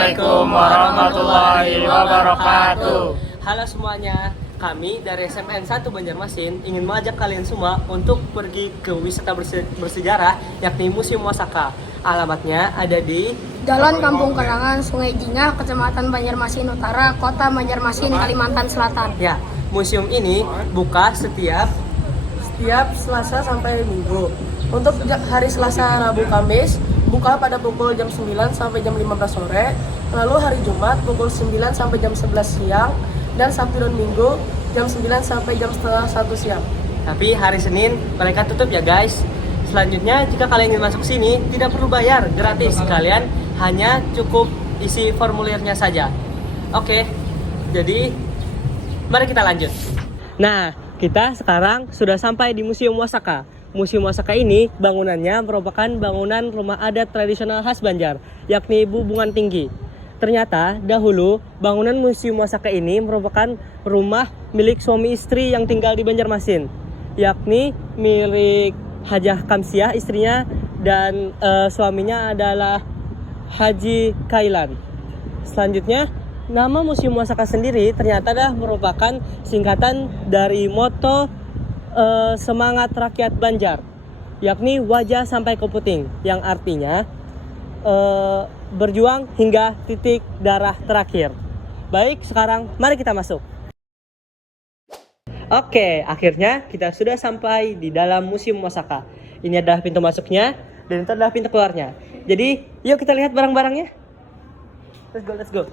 Assalamualaikum warahmatullahi wabarakatuh. Halo semuanya, kami dari SMN 1 Banjarmasin ingin mengajak kalian semua untuk pergi ke wisata bersejarah yakni Museum Wasaka. Alamatnya ada di Jalan Kampung Kenangan, Sungai Jingah, Kecamatan Banjarmasin Utara, Kota Banjarmasin, Kalimantan Selatan. Ya, museum ini buka setiap Selasa sampai Minggu. Untuk hari Selasa, Rabu, Kamis buka pada pukul jam 9 sampai jam 15 sore. Lalu hari Jumat pukul 9 sampai jam 11 siang dan Sabtu dan Minggu jam 9 sampai jam setengah 1 siang. Tapi hari Senin mereka tutup ya guys. Selanjutnya jika kalian ingin masuk sini tidak perlu bayar, gratis. Kalian hanya cukup isi formulirnya saja. Oke, jadi mari kita lanjut. Nah, kita sekarang sudah sampai di Museum Wasaka. Museum Wasaka ini bangunannya merupakan bangunan rumah adat tradisional khas Banjar, yakni Bubungan Tinggi. Ternyata dahulu bangunan Museum Wasaka ini merupakan rumah milik suami istri yang tinggal di Banjarmasin, yakni milik Hajah Kamsiah istrinya dan suaminya adalah Haji Kailan. Selanjutnya, nama Museum Wasaka sendiri ternyata merupakan singkatan dari moto semangat rakyat Banjar, yakni wajah sampai ke puting, yang artinya berjuang hingga titik darah terakhir. Baik, sekarang mari kita masuk. Oke, akhirnya kita sudah sampai di dalam Museum Wasaka. Ini adalah pintu masuknya dan itu adalah pintu keluarnya. Jadi, yuk kita lihat barang-barangnya. Let's go.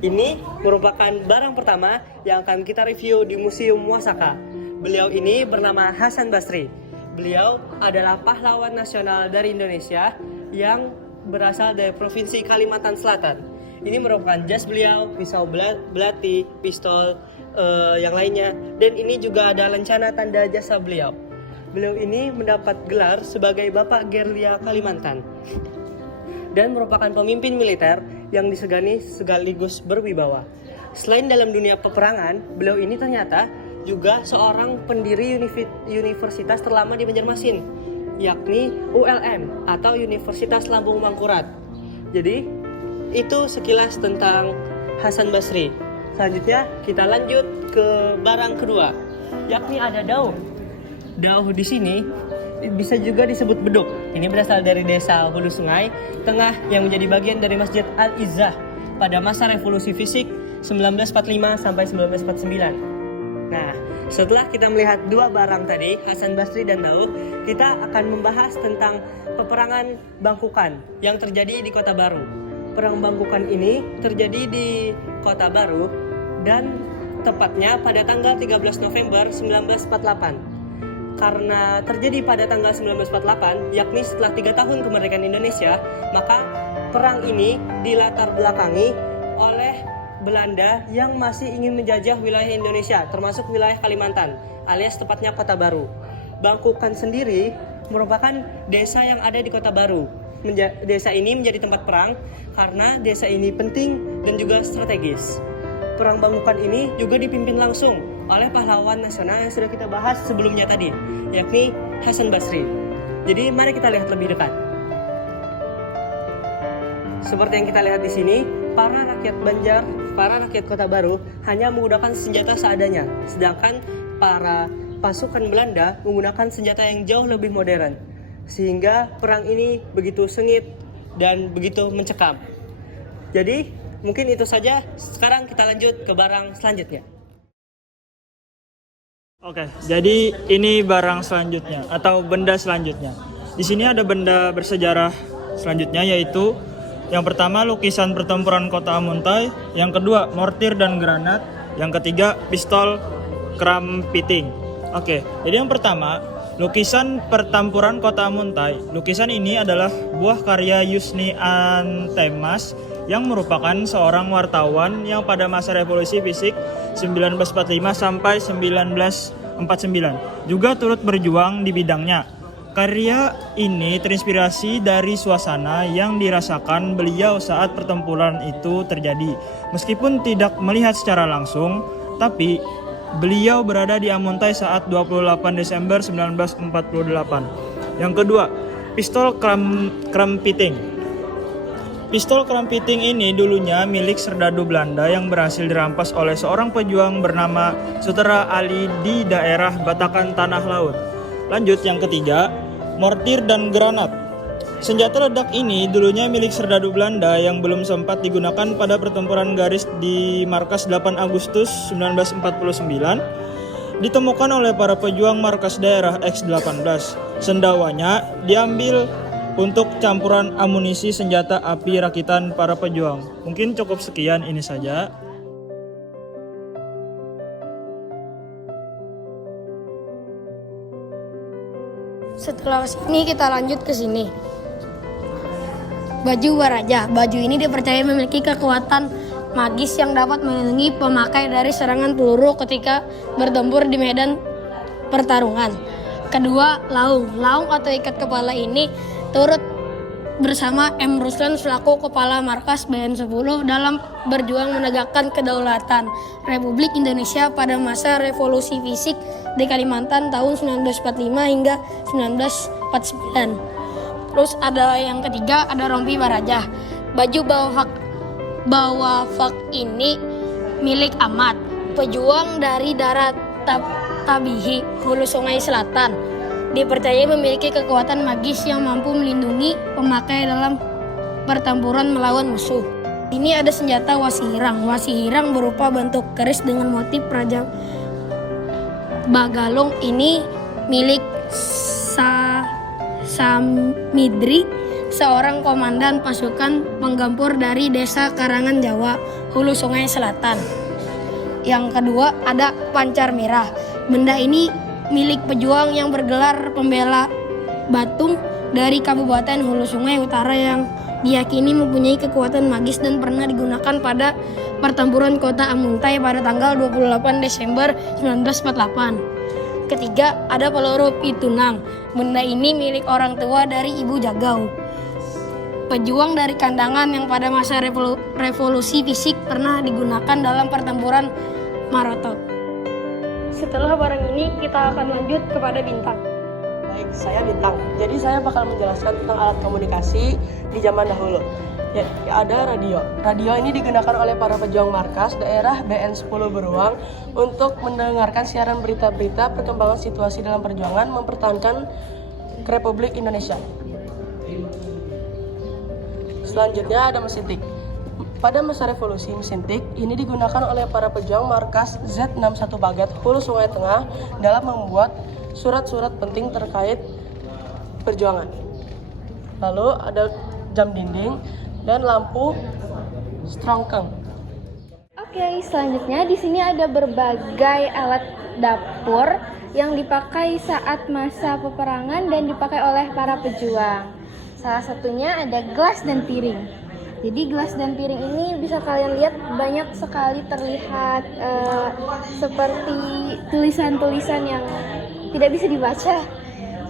Ini merupakan barang pertama yang akan kita review di Museum Wasaka. Beliau ini bernama Hasan Basri. Beliau adalah pahlawan nasional dari Indonesia yang berasal dari Provinsi Kalimantan Selatan. Ini merupakan jas beliau, pisau belati, pistol, yang lainnya. Dan ini juga ada lencana tanda jasa beliau. Beliau ini mendapat gelar sebagai Bapak Gerilya Kalimantan dan merupakan pemimpin militer yang disegani sekaligus berwibawa. Selain dalam dunia peperangan, beliau ini ternyata juga seorang pendiri universitas terlama di Banjarmasin, yakni ULM atau Universitas Lambung Mangkurat. Jadi, itu sekilas tentang Hasan Basri. Selanjutnya kita lanjut ke barang kedua, yakni ada dauh. Dauh di sini bisa juga disebut beduk. Ini berasal dari desa Hulu Sungai Tengah yang menjadi bagian dari Masjid Al-Izzah pada masa revolusi fisik 1945 sampai 1949. Nah, setelah kita melihat dua barang tadi, Hasan Basri dan dauh, kita akan membahas tentang peperangan Bangkukan yang terjadi di Kota Baru. Perang Bangkukan ini terjadi di Kota Baru dan tepatnya pada tanggal 13 November 1948. Karena terjadi pada tanggal 1948, yakni setelah 3 tahun kemerdekaan Indonesia, maka perang ini dilatar belakangi oleh Belanda yang masih ingin menjajah wilayah Indonesia, termasuk wilayah Kalimantan, alias tepatnya Kota Baru. Bangkukan sendiri merupakan desa yang ada di Kota Baru. desa ini menjadi tempat perang karena desa ini penting dan juga strategis. Perang Bamukan ini juga dipimpin langsung oleh pahlawan nasional yang sudah kita bahas sebelumnya tadi, yakni Hasan Basri. Jadi mari kita lihat lebih dekat. Seperti yang kita lihat di sini, para rakyat Kota Baru hanya menggunakan senjata seadanya, sedangkan para pasukan Belanda menggunakan senjata yang jauh lebih modern. Sehingga perang ini begitu sengit dan begitu mencekam. Jadi mungkin itu saja. Sekarang kita lanjut ke barang selanjutnya. Oke, jadi ini barang selanjutnya atau benda selanjutnya. Di sini ada benda bersejarah selanjutnya, yaitu yang pertama lukisan pertempuran kota Amuntai, yang kedua mortir dan granat, yang ketiga pistol krampiting. Oke, jadi yang pertama lukisan pertempuran kota Amuntai. Lukisan ini adalah buah karya Yusni Antemas yang merupakan seorang wartawan yang pada masa revolusi fisik 1945 sampai 1949 juga turut berjuang di bidangnya. Karya ini terinspirasi dari suasana yang dirasakan beliau saat pertempuran itu terjadi. Meskipun tidak melihat secara langsung, tapi beliau berada di Amuntai saat 28 Desember 1948. Yang kedua, pistol krampiting. Pistol krampiting ini dulunya milik serdadu Belanda yang berhasil dirampas oleh seorang pejuang bernama Sutera Ali di daerah Batakan Tanah Laut. Lanjut, yang ketiga, mortir dan granat. Senjata ledak ini dulunya milik serdadu Belanda yang belum sempat digunakan pada pertempuran garis di markas 8 Agustus 1949. Ditemukan oleh para pejuang markas daerah X-18. Sendawanya diambil untuk campuran amunisi senjata api rakitan para pejuang. Mungkin cukup sekian ini saja. Setelah sini kita lanjut ke sini. Baju Waraja. Baju ini dipercaya memiliki kekuatan magis yang dapat melindungi pemakai dari serangan peluru ketika bertempur di medan pertarungan. Kedua, laung. Laung atau ikat kepala ini turut bersama M. Ruslan selaku kepala markas BN10 dalam berjuang menegakkan kedaulatan Republik Indonesia pada masa revolusi fisik di Kalimantan tahun 1945 hingga 1949. Terus ada yang ketiga, ada rompi Waraja. Baju bawafak ini milik Ahmad, pejuang dari daerah Tabihi, hulu Sungai Selatan. Dipercaya memiliki kekuatan magis yang mampu melindungi pemakai dalam pertempuran melawan musuh. Ini ada senjata wasihirang. Wasihirang berupa bentuk keris dengan motif Raja Bagalong. Ini milik Samidri, seorang komandan pasukan penggempur dari desa Karangan Jawa, hulu Sungai Selatan. Yang kedua ada pancar merah. Benda ini milik pejuang yang bergelar pembela Batung dari Kabupaten Hulu Sungai Utara yang diyakini mempunyai kekuatan magis dan pernah digunakan pada pertempuran kota Amuntai pada tanggal 28 Desember 1948. Ketiga, ada peluru Pitunang. Benda ini milik orang tua dari Ibu Jagau, pejuang dari Kandangan yang pada masa revolusi fisik pernah digunakan dalam pertempuran Marotot. Setelah barang ini, kita akan lanjut kepada Bintang. Baik, saya Bintang. Jadi saya bakal menjelaskan tentang alat komunikasi di zaman dahulu. Ya, ada radio. Radio ini digunakan oleh para pejuang markas daerah BN10 Beruang untuk mendengarkan siaran berita-berita perkembangan situasi dalam perjuangan mempertahankan Republik Indonesia. Selanjutnya ada mesin tik. Pada masa revolusi, mesin tik ini digunakan oleh para pejuang markas Z61 Bagat, Hulu Sungai Tengah dalam membuat surat-surat penting terkait perjuangan. Lalu ada jam dinding dan lampu strongkeng. Oke, selanjutnya di sini ada berbagai alat dapur yang dipakai saat masa peperangan dan dipakai oleh para pejuang. Salah satunya ada gelas dan piring. Jadi gelas dan piring ini bisa kalian lihat banyak sekali terlihat seperti tulisan-tulisan yang tidak bisa dibaca.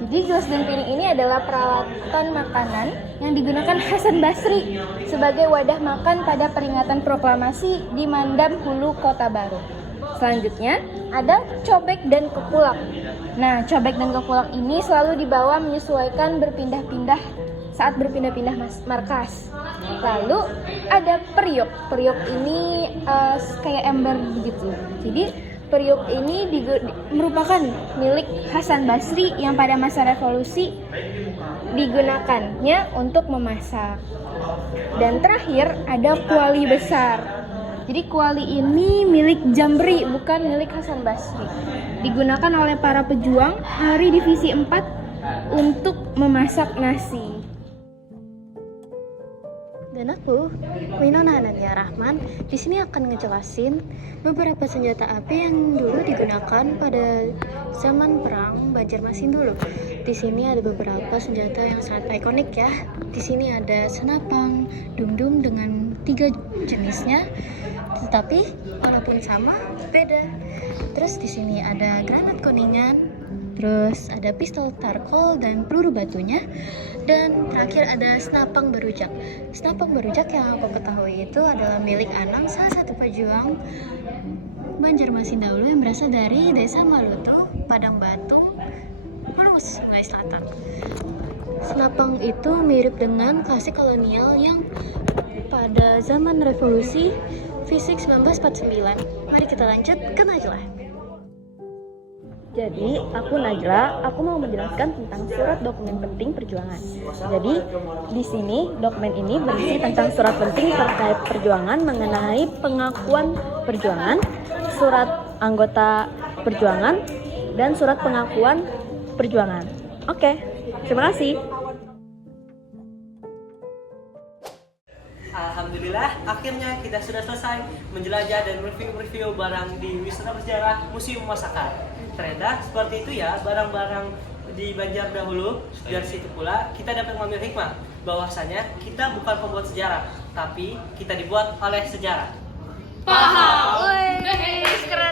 Jadi Jadi gelas dan piring ini adalah peralatan makanan yang digunakan Hasan Basri sebagai wadah makan pada peringatan proklamasi di Mandam Hulu Kota Baru. Selanjutnya ada cobek dan kekulak. Nah, cobek dan kekulak ini selalu dibawa menyesuaikan saat berpindah-pindah markas. Lalu ada periuk. Periuk ini kayak ember begitu. Jadi periuk ini merupakan milik Hasan Basri yang pada masa revolusi digunakannya untuk memasak. Dan terakhir ada kuali besar. Jadi kuali ini milik Jamri, bukan milik Hasan Basri. Digunakan oleh para pejuang hari Divisi 4 untuk memasak nasi. Dan aku, Winona Ananya Rahman, di sini akan ngejelasin beberapa senjata api yang dulu digunakan pada zaman perang Banjarmasin dulu. Di sini ada beberapa senjata yang sangat ikonik ya. Di sini ada senapang, dumdum dengan 3 jenisnya, tetapi walaupun sama, beda. Terus di sini ada granat kuningan, terus ada pistol tarkol dan peluru batunya, dan terakhir ada senapang berujak. Senapang berujak yang aku ketahui itu adalah milik Anang, salah satu pejuang Banjarmasin dahulu yang berasal dari Desa Malutu, Padang Batu, Hulu Sungai Selatan. Senapang itu mirip dengan klasik kolonial yang pada zaman revolusi fisik 1949. Mari kita lanjut ke Najla. Jadi, aku Najla, aku mau menjelaskan tentang surat dokumen penting perjuangan. Jadi, di sini dokumen ini berisi tentang surat penting terkait perjuangan mengenai pengakuan perjuangan, surat anggota perjuangan, dan surat pengakuan perjuangan. Oke, terima kasih. Alhamdulillah, akhirnya kita sudah selesai menjelajah dan review barang di Wisata Bersejarah Museum Muasaka. Ternyata seperti itu ya barang-barang di Banjar dahulu. Dari situ pula kita dapat mengambil hikmah bahwasanya kita bukan pembuat sejarah, tapi kita dibuat oleh sejarah. Wih, keren.